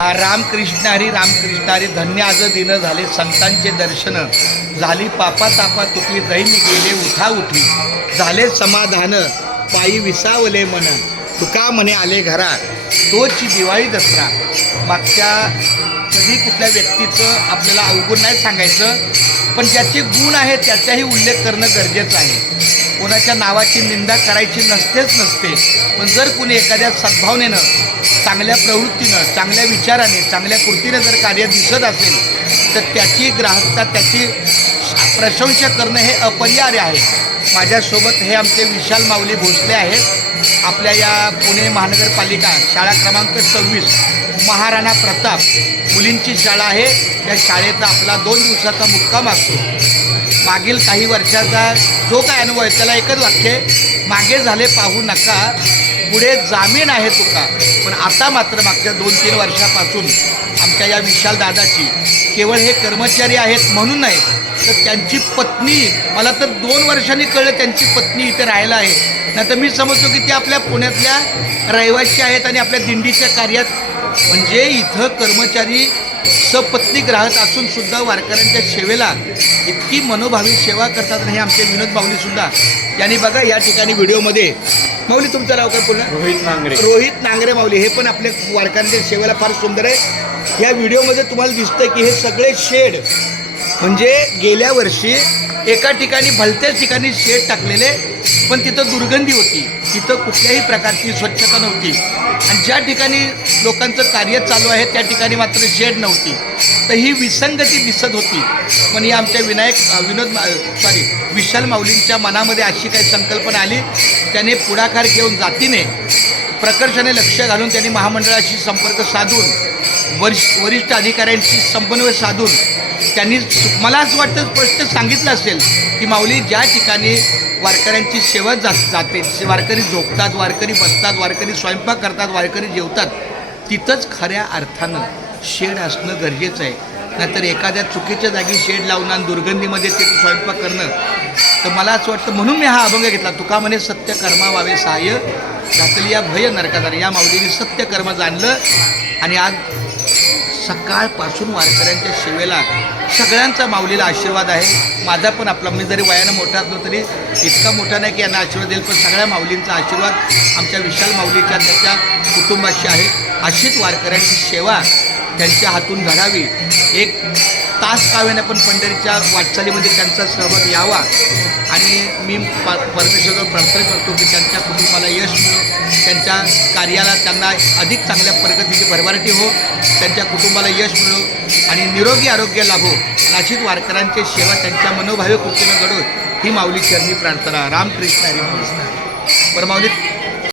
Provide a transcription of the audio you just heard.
रामकृष्ण हरी धन्य आज दिन झाले संतांचे दर्शन झाली पापा तापा तुटी दैनी गेले उठा उठी झाले समाधान पायी विसावले मन तुका म्हणे आले घरा तोची दिवाळी दसरा. मागच्या कधी कुठल्या व्यक्तीचं आपल्याला अवगुण नाही सांगायचं, पण ज्याचे गुण आहेत त्याचाही उल्लेख करणं गरजेचं आहे. कोणाच्या नावाची निंदा करायची नसते, पण जर कोणी एखाद्या सद्भावनेनं, चांगल्या प्रवृत्तीनं, चांगल्या विचाराने, चांगल्या कृतीने जर कार्य दिसत असेल तर त्याची ग्राहकता, त्याची प्रशंसा करणं हे अपरिहार्य आहे. माझ्यासोबत हे आमचे विशाल माऊली भोसले आहेत. आपल्या या पुणे महानगरपालिका शाळा क्रमांक 26 महाराणा प्रताप मुलींची शाळा आहे. त्या शाळेचा आपला 2 दिवसाचा मुक्काम असतो. मागील काही वर्षाचा जो काय अनुभव आहे त्याला एकच वाक्य, मागे झाले पाहू नका पुढे जामीन आहे तुका. पण आता मात्र मागच्या 2-3 वर्षापासून आमच्या या विशाल दादाची केवळ हे कर्मचारी आहेत म्हणून नाही, तर त्यांची पत्नी, मला तर 2 वर्षांनी कळलं त्यांची पत्नी इथे राहायला आहे. नाही तर मी समजतो की ती आपल्या पुण्यातल्या रहिवासी आहेत आणि आपल्या दिंडीच्या कार्यात, म्हणजे इथं कर्मचारी सपत्नीक राहत असूनसुद्धा वारकऱ्यांच्या सेवेला इतकी मनोभावी सेवा करतात. हे आमचे विनोद माऊलीसुद्धा यांनी बघा या ठिकाणी व्हिडिओमध्ये, माऊली तुमचं नाव काय पुन्हा? रोहित नांगरे माऊली. हे पण आपल्या वारकऱ्यांच्या सेवेला फार सुंदर आहे. या व्हिडिओमध्ये तुम्हाला दिसतं की हे सगळे शेड, म्हणजे गेल्या वर्षी एका ठिकाणी भलत्याच ठिकाणी शेड टाकलेले, पण तिथं दुर्गंधी होती, तिथं कुठल्याही प्रकारची स्वच्छता नव्हती. आणि ज्या ठिकाणी लोकांचं कार्य चालू आहे त्या ठिकाणी मात्र शेड नव्हती. तर ही विसंगती दिसत होती. पण ही आमच्या विशाल माऊलींच्या मनामध्ये अशी काही संकल्पना आली. त्याने पुढाकार घेऊन जातीने प्रकर्षाने लक्ष घालून त्यांनी महामंडळाशी संपर्क साधून वरिष्ठ अधिकाऱ्यांशी समन्वय साधून त्यांनी, मला असं वाटतं स्पष्ट सांगितलं असेल की माऊली ज्या ठिकाणी वारकऱ्यांची सेवा जाते, वारकरी झोपतात, वारकरी बसतात, वारकरी स्वयंपाक करतात, वारकरी जेवतात, तिथंच खऱ्या अर्थानं शेड असणं गरजेचं आहे. नाहीतर एखाद्या चुकीच्या जागी शेड लावणं आणि दुर्गंधीमध्ये तिथं स्वयंपाक करणं. तर मला असं वाटतं, म्हणून मी हा अभंग घेतला. तुका म्हणे सत्य कर्मा व्हावे सहाय्य घातली या भय नरकादार. या माऊलीने सत्य कर्म जाणलं आणि आज सकाळपासून वारकऱ्यांच्या सेवेला सगळ्यांचा माऊलीला आशीर्वाद आहे. माझा पण, आपला मी जरी वयानं मोठा असलो तरी इतका मोठा नाही की यांना आशीर्वाद देईल, पण सगळ्या माऊलींचा आशीर्वाद आमच्या विशाल माऊलीच्या त्याच्या कुटुंबाशी आहे. अशीच वारकऱ्यांची सेवा त्यांच्या हातून घडावी. 1 तास का होईना पण पंढरीच्या वाटचालीमध्ये त्यांचा सहभाग यावा. आणि मी परमेश्वरावर प्रार्थना करतो की त्यांच्या कुटुंबाला यश मिळो, त्यांच्या कार्याला त्यांना अधिक चांगल्या प्रगतीची भरभराटी हो, त्यांच्या कुटुंबाला यश मिळो आणि निरोगी आरोग्य लाभो. अशीच वारकऱ्यांची सेवा त्यांच्या मनोभावे कृतीनं घडो ही माऊली चरणी प्रार्थना. रामकृष्ण हरी. परमावली